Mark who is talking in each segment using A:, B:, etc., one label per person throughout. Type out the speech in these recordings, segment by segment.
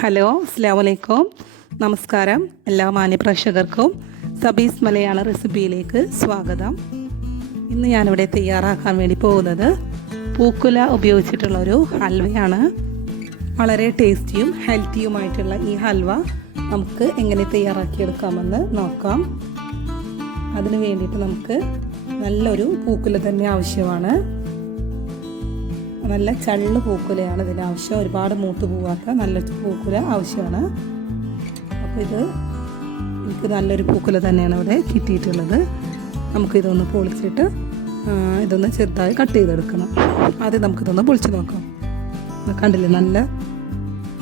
A: Hello അസ്സാം വലൈക്കും നമസ്കാരം എല്ലാ മാന്യപ്രേക്ഷകർക്കും സബീസ് മലയാള റെസിപ്പിയിലേക്ക് സ്വാഗതം. ഇന്ന് ഞാനിവിടെ തയ്യാറാക്കാൻ വേണ്ടി പോകുന്നത് പൂക്കുല ഉപയോഗിച്ചിട്ടുള്ള ഒരു ഹൽവയാണ്. വളരെ ടേസ്റ്റിയും ഹെൽത്തിയുമായിട്ടുള്ള ഈ ഹൽവ നമുക്ക് എങ്ങനെ തയ്യാറാക്കിയെടുക്കാമെന്ന് നോക്കാം. അതിന് വേണ്ടിയിട്ട് നമുക്ക് നല്ലൊരു പൂക്കുല തന്നെ ആവശ്യമാണ്. നല്ല ചള്ള് പൂക്കുലയാണ് ഇതിന് ആവശ്യം. ഒരുപാട് മൂത്ത് പോവാത്ത നല്ല പൂക്കുല ആവശ്യമാണ്. അപ്പോൾ ഇത് എനിക്ക് നല്ലൊരു പൂക്കുല തന്നെയാണ് ഇവിടെ കിട്ടിയിട്ടുള്ളത്. നമുക്കിതൊന്ന് പൊളിച്ചിട്ട് ഇതൊന്ന് ചെറുതായി കട്ട് ചെയ്തെടുക്കണം. ആദ്യം നമുക്കിതൊന്ന് പൊളിച്ച് നോക്കാം. കണ്ടില്ലേ? നല്ല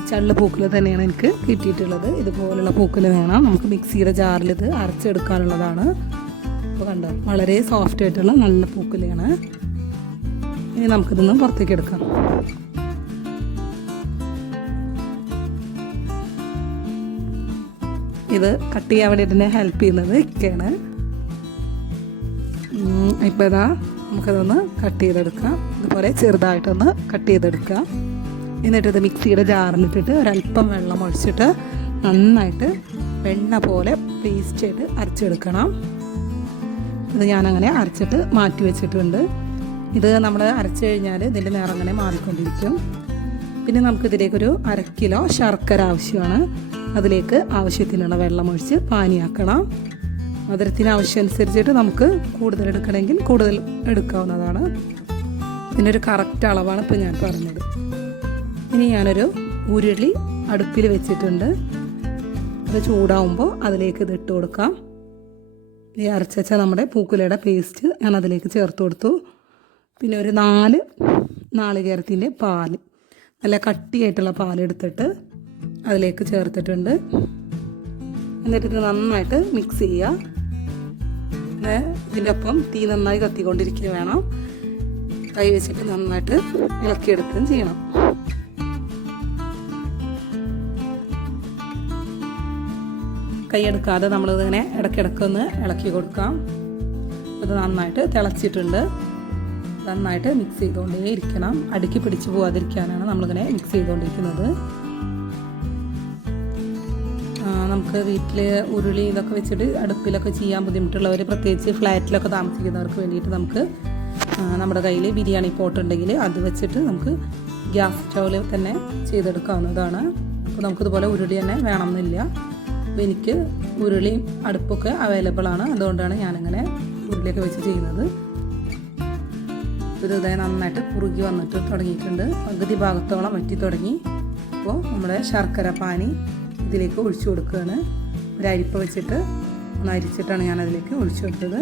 A: ചള്ള് പൂക്കുല തന്നെയാണ് എനിക്ക് കിട്ടിയിട്ടുള്ളത്. ഇതുപോലുള്ള പൂക്കുല വേണം. നമുക്ക് മിക്സിയുടെ ജാറിൽ ഇത് അരച്ചെടുക്കാനുള്ളതാണ്. അപ്പോൾ കണ്ടോ? വളരെ സോഫ്റ്റ് ആയിട്ടുള്ള നല്ല പൂക്കുലയാണ്. ഇനി നമുക്കിതൊന്ന് പുറത്തേക്ക് എടുക്കാം. ഇത് കട്ട് ചെയ്യാൻ വേണ്ടിയിട്ട് എന്നെ ഹെൽപ്പ് ചെയ്യുന്നത് ഇക്കയാണ്. ഇപ്പോൾ ഇതാ നമുക്കതൊന്ന് കട്ട് ചെയ്തെടുക്കാം. ഇതുപോലെ ചെറുതായിട്ടൊന്ന് കട്ട് ചെയ്തെടുക്കാം. എന്നിട്ടിത് മിക്സിയുടെ ജാറിലിട്ടിട്ട് ഒരല്പം വെള്ളം ഒഴിച്ചിട്ട് നന്നായിട്ട് വെണ്ണ പോലെ പേസ്റ്റ് ചെയ്ത് അരച്ചെടുക്കണം. ഇത് ഞാനങ്ങനെ അരച്ചിട്ട് മാറ്റി വെച്ചിട്ടുണ്ട്. ഇത് നമ്മൾ അരച്ചു കഴിഞ്ഞാൽ ഇതിന്റെ നിറം അങ്ങനെ മാറിക്കൊണ്ടിരിക്കും. പിന്നെ നമുക്കിതിലേക്കൊരു അര കിലോ ശർക്കര ആവശ്യമാണ്. അതിലേക്ക് ആവശ്യത്തിനുള്ള വെള്ളം ഒഴിച്ച് പാനിയാക്കണം. മധുരത്തിന് ആവശ്യം അനുസരിച്ചിട്ട് നമുക്ക് കൂടുതൽ എടുക്കണമെങ്കിൽ കൂടുതൽ എടുക്കാവുന്നതാണ്. ഇതിന്റെ ഒരു കറക്റ്റ് അളവാണ് ഇപ്പോൾ ഞാൻ പറഞ്ഞത്. ഇനി ഞാനൊരു ഉരുളി അടുപ്പിൽ വെച്ചിട്ടുണ്ട്. അത് ചൂടാവുമ്പോൾ അതിലേക്ക് ഇത് ഇട്ട് കൊടുക്കാം. ഈ അരച്ച നമ്മുടെ പൂക്കുലയുടെ പേസ്റ്റ് ഞാൻ അതിലേക്ക് ചേർത്ത് കൊടുത്തു. പിന്നെ ഒരു നാല് നാളികേരത്തിന്റെ പാൽ നല്ല കട്ടിയായിട്ടുള്ള പാലെടുത്തിട്ട് അതിലേക്ക് ചേർത്തിട്ടുണ്ട്. എന്നിട്ട് ഇത് നന്നായിട്ട് മിക്സ് ചെയ്യുക. ഇതിന്റെ ഒപ്പം തീ നന്നായി കത്തിക്കൊണ്ടിരിക്കുക വേണം. കൈ വെച്ചിട്ട് നന്നായിട്ട് ഇളക്കിയെടുക്കുകയും ചെയ്യണം. കൈയെടുക്കാതെ നമ്മളിതിങ്ങനെ ഇടയ്ക്കിടയ്ക്കൊന്ന് ഇളക്കി കൊടുക്കാം. ഇത് നന്നായിട്ട് തിളച്ചിട്ടുണ്ട്. നന്നായിട്ട് മിക്സ് ചെയ്തുകൊണ്ടേ ഇരിക്കണം. അടുക്കി പിടിച്ചു പോകാതിരിക്കാനാണ് നമ്മളിങ്ങനെ മിക്സ് ചെയ്തുകൊണ്ടിരിക്കുന്നത് നമുക്ക് വീട്ടിൽ ഉരുളി ഇതൊക്കെ വെച്ചിട്ട് അടുപ്പിലൊക്കെ ചെയ്യാൻ ബുദ്ധിമുട്ടുള്ളവർ പ്രത്യേകിച്ച് ഫ്ലാറ്റിലൊക്കെ താമസിക്കുന്നവർക്ക് വേണ്ടിയിട്ട് നമുക്ക് നമ്മുടെ കയ്യിൽ ബിരിയാണി പോട്ട് ഉണ്ടെങ്കിൽ അത് വെച്ചിട്ട് നമുക്ക് ഗ്യാസ് സ്റ്റൗവിൽ തന്നെ ചെയ്തെടുക്കാവുന്നതാണ്. അപ്പോൾ നമുക്കിതുപോലെ ഉരുളി തന്നെ വേണമെന്നില്ല. അപ്പോൾ എനിക്ക് ഉരുളിയും അടുപ്പൊക്കെ അവൈലബിൾ ആണ്. അതുകൊണ്ടാണ് ഞാനിങ്ങനെ ഉരുളിയൊക്കെ വെച്ച് ചെയ്യുന്നത്. ഇത് ഇതായി നന്നായിട്ട് കുറുകി വന്നിട്ട് തുടങ്ങിയിട്ടുണ്ട്. പകുതി ഭാഗത്തോളം വറ്റി തുടങ്ങി. അപ്പോൾ നമ്മുടെ ശർക്കര പാനി ഇതിലേക്ക് ഒഴിച്ചു കൊടുക്കുകയാണ്. ഒരു അരിപ്പ വെച്ചിട്ട് ഒന്ന് അരിച്ചിട്ടാണ് ഞാൻ അതിലേക്ക് ഒഴിച്ചു കൊടുത്തത്.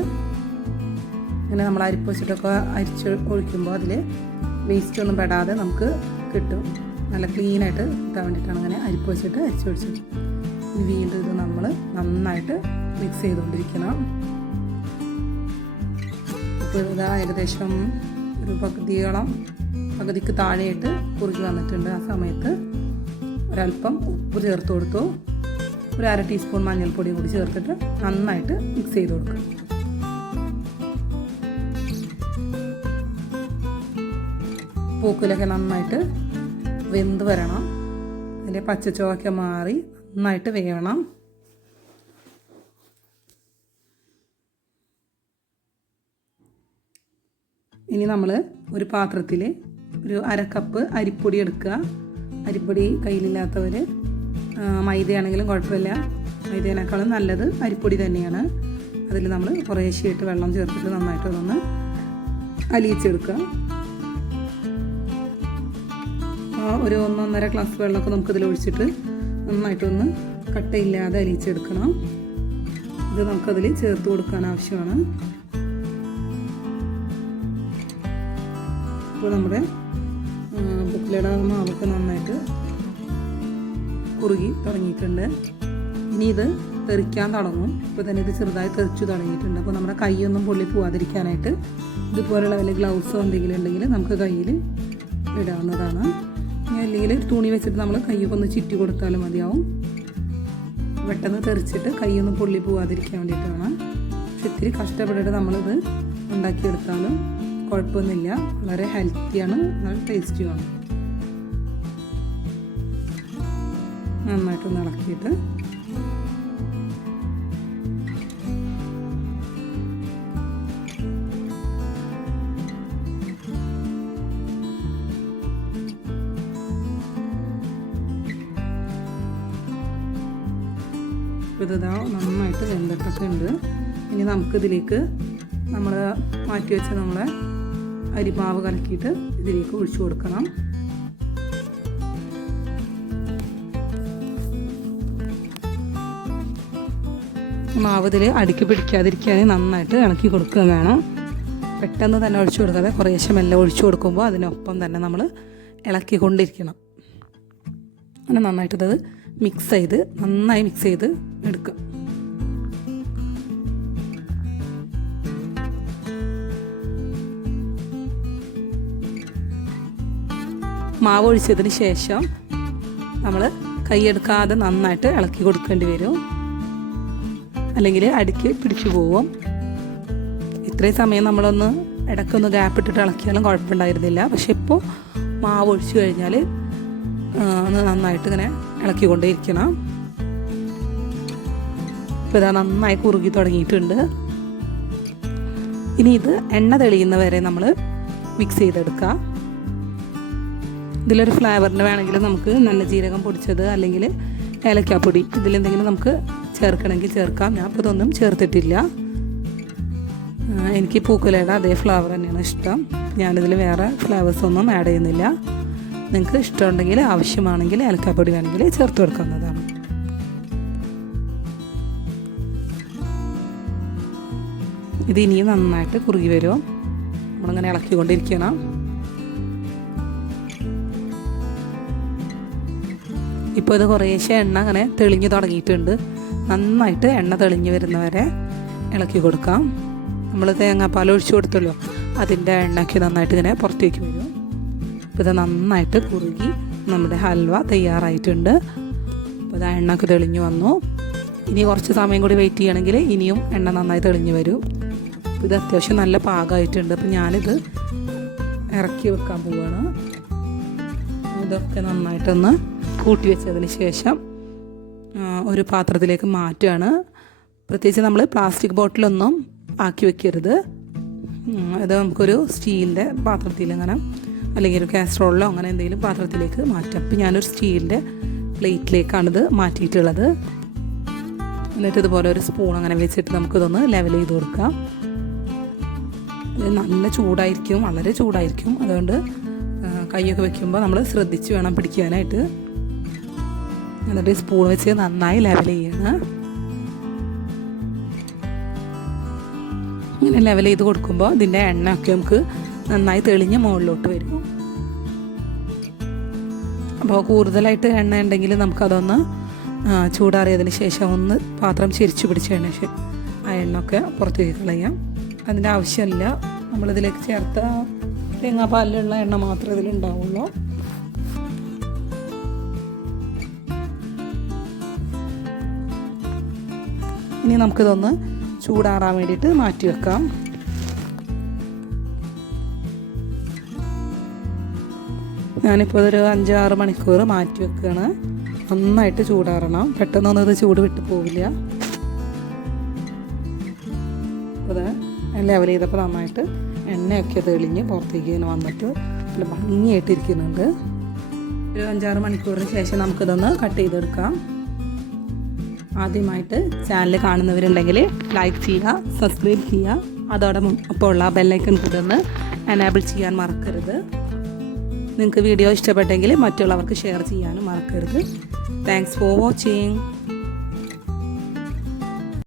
A: അങ്ങനെ നമ്മൾ അരിപ്പ വെച്ചിട്ടൊക്കെ അരിച്ച് ഒഴിക്കുമ്പോൾ അതിൽ വേസ്റ്റ് ഒന്നും പെടാതെ നമുക്ക് കിട്ടും. നല്ല ക്ലീനായിട്ട് കിട്ടാൻ വേണ്ടിയിട്ടാണ് അങ്ങനെ അരിപ്പ വെച്ചിട്ട് അരിച്ച് ഒഴിച്ചിട്ട് ഇനി വീണ്ടും ഇത് നമ്മൾ നന്നായിട്ട് മിക്സ് ചെയ്തുകൊണ്ടിരിക്കണം. ഇപ്പോൾ ഇതാ ഏകദേശം ഒരു പകുതിയോളം പകുതിക്ക് താഴെയായിട്ട് കുറുകി വന്നിട്ടുണ്ട് ആ സമയത്ത്. ഒരല്പം ഉപ്പ് ചേർത്ത് കൊടുത്തു. ഒരു അര ടീസ്പൂൺ മഞ്ഞൾപ്പൊടിയും കൂടി ചേർത്തിട്ട് നന്നായിട്ട് മിക്സ് ചെയ്ത് കൊടുക്കുക. പൂക്കിലൊക്കെ നന്നായിട്ട് വെന്ത് വരണം. അതിന്റെ പച്ചച്ചുവക്കെ മാറി നന്നായിട്ട് വേവണം. ഇനി നമ്മൾ ഒരു പാത്രത്തിൽ ഒരു അര കപ്പ് അരിപ്പൊടി എടുക്കുക. അരിപ്പൊടി കയ്യിലില്ലാത്തവർ മൈദയാണെങ്കിലും കുഴപ്പമില്ല. മൈദേനേക്കാളും നല്ലത് അരിപ്പൊടി തന്നെയാണ്. അതിൽ നമ്മൾ കുറേശ്ശേയിട്ട് വെള്ളം ചേർത്തിട്ട് നന്നായിട്ട് അതൊന്ന് അലിയിച്ചെടുക്കുക. ഒരു ഒന്നൊന്നര ഗ്ലാസ് വെള്ളമൊക്കെ നമുക്കിതിൽ ഒഴിച്ചിട്ട് നന്നായിട്ടൊന്ന് കട്ടയില്ലാതെ അലിയിച്ചെടുക്കണം. ഇത് നമുക്കതിൽ ചേർത്ത് കൊടുക്കാൻ ആവശ്യമാണ്. ഇപ്പോൾ നമ്മുടെ ബുക്കിലയുടെ മാവൊക്കെ നന്നായിട്ട് കുറുകി തുടങ്ങിയിട്ടുണ്ട്. ഇനി ഇത് തെറിക്കാൻ തുടങ്ങും. ഇപ്പോൾ തന്നെ ഇത് ചെറുതായി തെറിച്ചു തുടങ്ങിയിട്ടുണ്ട്. അപ്പോൾ നമ്മുടെ കൈയൊന്നും പൊള്ളി പോവാതിരിക്കാനായിട്ട് ഇതുപോലെയുള്ള വല്ല ഗ്ലൗസോ എന്തെങ്കിലും ഉണ്ടെങ്കിൽ നമുക്ക് കയ്യിൽ ഇടാവുന്നതാണ്. അല്ലെങ്കിൽ തുണി വെച്ചിട്ട് നമ്മൾ കയ്യൊക്കെ ഒന്ന് ചുറ്റി കൊടുത്താലും മതിയാവും. പെട്ടെന്ന് തെറിച്ചിട്ട് കൈയൊന്നും പൊള്ളി പോവാതിരിക്കാൻ വേണ്ടിയിട്ടാണ്. ഇത്തിരി കഷ്ടപ്പെട്ടിട്ട് നമ്മളിത് ഉണ്ടാക്കിയെടുത്താലും കുഴപ്പമൊന്നുമില്ല. വളരെ ഹെൽത്തിയാണ് നല്ല ടേസ്റ്റിയുമാണ് നന്നായിട്ട് ഇളക്കിയിട്ട്. ഇതാ നന്നായിട്ട് വെന്തിട്ടൊക്കെ ഉണ്ട്. ഇനി നമുക്കിതിലേക്ക് നമ്മൾ മാറ്റി വെച്ച നമ്മളെ അരിമാവ് കലക്കിയിട്ട് ഇതിലേക്ക് ഒഴിച്ചു കൊടുക്കണം. മാവ് ഇതിൽ അടുക്കി പിടിക്കാതിരിക്കാൻ നന്നായിട്ട് ഇളക്കി കൊടുക്കുക വേണം. പെട്ടെന്ന് തന്നെ ഒഴിച്ചു കൊടുക്കാതെ കുറേശ്ശെ മെല്ലെ ഒഴിച്ചു കൊടുക്കുമ്പോൾ അതിനൊപ്പം തന്നെ നമ്മൾ ഇളക്കി ഇളക്കിക്കൊണ്ടിരിക്കണം. അങ്ങനെ നന്നായിട്ട് ഇത് മിക്സ് ചെയ്ത് നന്നായി മിക്സ് ചെയ്ത് എടുക്കുക. മാവ് ഒഴിച്ചതിന് ശേഷം നമ്മൾ കൈയെടുക്കാതെ നന്നായിട്ട് ഇളക്കി കൊടുക്കേണ്ടി വരും. അല്ലെങ്കിൽ അടുക്കി പിടിച്ചു പോവും. ഇത്രയും സമയം നമ്മളൊന്ന് ഇടയ്ക്കൊന്ന് ഗ്യാപ്പ് ഇട്ടിട്ട് ഇളക്കിയാലും കുഴപ്പമുണ്ടായിരുന്നില്ല. പക്ഷെ ഇപ്പോൾ മാവ് ഒഴിച്ചു കഴിഞ്ഞാൽ ഒന്ന് നന്നായിട്ട് ഇങ്ങനെ ഇളക്കിക്കൊണ്ടേ ഇരിക്കണം ഇപ്പോൾ ഇതാ നന്നായി കുറുകി തുടങ്ങിയിട്ടുണ്ട്. ഇനി ഇത് എണ്ണ തെളിയുന്ന വരെ നമ്മൾ മിക്സ് ചെയ്തെടുക്കുക ഇതിലൊരു ഫ്ലേവറിന് വേണമെങ്കിൽ നമുക്ക് നല്ല ജീരകം പൊടിച്ചത് അല്ലെങ്കിൽ ഏലക്കാപ്പൊടി ഇതിലെന്തെങ്കിലും നമുക്ക് ചേർക്കണമെങ്കിൽ ചേർക്കാം. ഞാൻ അപ്പോൾ ഇതൊന്നും ചേർത്തിട്ടില്ല. എനിക്ക് പൂക്കുലയുടെ അതേ ഫ്ലേവർ തന്നെയാണ് ഇഷ്ടം. ഞാനിതിൽ വേറെ ഫ്ലേവേഴ്സ് ഒന്നും ആഡ് ചെയ്യുന്നില്ല. നിങ്ങൾക്ക് ഇഷ്ടമുണ്ടെങ്കിൽ ആവശ്യമാണെങ്കിൽ ഏലക്കാപ്പൊടി വേണമെങ്കിൽ ചേർത്ത് കൊടുക്കുന്നതാണ്. ഇത് ഇനിയും നന്നായിട്ട് കുറുകി വരും. നമ്മളിങ്ങനെ ഇളക്കിക്കൊണ്ടിരിക്കണം. ഇപ്പോൾ ഇത് കുറേശ്ശെ എണ്ണ അങ്ങനെ തെളിഞ്ഞു തുടങ്ങിയിട്ടുണ്ട്. നന്നായിട്ട് എണ്ണ തെളിഞ്ഞു വരുന്നവരെ ഇളക്കി കൊടുക്കാം. നമ്മൾ തേങ്ങാപ്പാൽ ഒഴിച്ചു കൊടുത്തല്ലോ. അതിന്റെ എണ്ണയ്ക്ക് നന്നായിട്ട് ഇങ്ങനെ പുറത്തേക്ക് വരും അപ്പോൾ ഇത് നന്നായിട്ട് കുറുകി നമ്മുടെ ഹൽവ തയ്യാറായിട്ടുണ്ട്. അപ്പോൾ ഇത് എണ്ണക്ക് തെളിഞ്ഞു വന്നു. ഇനി കുറച്ച് സമയം കൂടി വെയിറ്റ് ചെയ്യണമെങ്കിൽ ഇനിയും എണ്ണ നന്നായി തെളിഞ്ഞു വരും. അപ്പോൾ ഇത് അത്യാവശ്യം നല്ല പാകമായിട്ടുണ്ട്. അപ്പോൾ ഞാനിത് ഇറക്കി വെക്കാൻ പോവുകയാണ് ഇതൊക്കെ നന്നായിട്ടൊന്ന് കൂട്ടി വെച്ചതിന് ശേഷം ഒരു പാത്രത്തിലേക്ക് മാറ്റുകയാണ്. പ്രത്യേകിച്ച് നമ്മൾ പ്ലാസ്റ്റിക് ബോട്ടിലൊന്നും ആക്കി വെക്കരുത്. ഇത് നമുക്കൊരു സ്റ്റീലിന്റെ പാത്രത്തിൽ അങ്ങനെ അല്ലെങ്കിൽ ഒരു കാസ്ട്രോളിലോ അങ്ങനെ എന്തെങ്കിലും പാത്രത്തിലേക്ക് മാറ്റാം. അപ്പം ഞാനൊരു സ്റ്റീലിന്റെ പ്ലേറ്റിലേക്കാണിത് മാറ്റിയിട്ടുള്ളത്. എന്നിട്ട് ഇതുപോലെ ഒരു സ്പൂൺ അങ്ങനെ വെച്ചിട്ട് നമുക്കിതൊന്ന് ലെവൽ ചെയ്ത് കൊടുക്കാം. നല്ല ചൂടായിരിക്കും വളരെ ചൂടായിരിക്കും. അതുകൊണ്ട് കൈയൊക്കെ വെക്കുമ്പോൾ നമ്മൾ ശ്രദ്ധിച്ച് വേണം പിടിക്കാനായിട്ട്. എന്നിട്ട് സ്പൂൺ വെച്ച് നന്നായി ലെവൽ ചെയ്യണം. ഇങ്ങനെ ലെവൽ ചെയ്ത് കൊടുക്കുമ്പോൾ ഇതിന്റെ എണ്ണയൊക്കെ നമുക്ക് നന്നായി തെളിഞ്ഞ് മുകളിലോട്ട് വരും. അപ്പോൾ കൂടുതലായിട്ട് എണ്ണ ഉണ്ടെങ്കിൽ നമുക്കതൊന്ന് ചൂടാറിയതിന് ശേഷം ഒന്ന് പാത്രം ചിരിച്ചു പിടിച്ചതിന് ശേഷം ആ എണ്ണയൊക്കെ പുറത്തേക്ക് കളയാം. അതിന്റെ ആവശ്യമില്ല. നമ്മളിതിലേക്ക് ചേർത്ത തേങ്ങാപ്പാലിലുള്ള എണ്ണ മാത്രമേ ഇതിലുണ്ടാവുള്ളൂ. ഇനി നമുക്കിതൊന്ന് ചൂടാറാൻ വേണ്ടിയിട്ട് മാറ്റി വെക്കാം. ഞാനിപ്പോൾ ഒരു അഞ്ചാറ് മണിക്കൂർ മാറ്റി വെക്കുകയാണ് നന്നായിട്ട് ചൂടാറണം. പെട്ടെന്നൊന്നും ഇത് ചൂട് വിട്ടു പോവില്ല. അത് ലെവൽ ചെയ്തപ്പോൾ നന്നായിട്ട് എണ്ണയൊക്കെ തെളിഞ്ഞ് പുറത്തേക്ക് ഇങ്ങനെ വന്നിട്ട് നല്ല ഭംഗിയായിട്ടിരിക്കുന്നുണ്ട്. ഒരു അഞ്ചാറ് മണിക്കൂറിന് ശേഷം നമുക്കിതൊന്ന് കട്ട് ചെയ്തെടുക്കാം. ആദ്യമായിട്ട് ചാനൽ കാണുന്നവരുണ്ടെങ്കിൽ ലൈക്ക് ചെയ്യുക സബ്സ്ക്രൈബ് ചെയ്യുക. അതോടൊപ്പം ഉള്ള ബെല്ലൈക്കൺ കൂടെ എനേബിൾ ചെയ്യാൻ മറക്കരുത്. നിങ്ങൾക്ക് വീഡിയോ ഇഷ്ടപ്പെട്ടെങ്കിൽ മറ്റുള്ളവർക്ക് ഷെയർ ചെയ്യാനും മറക്കരുത്. Thanks for watching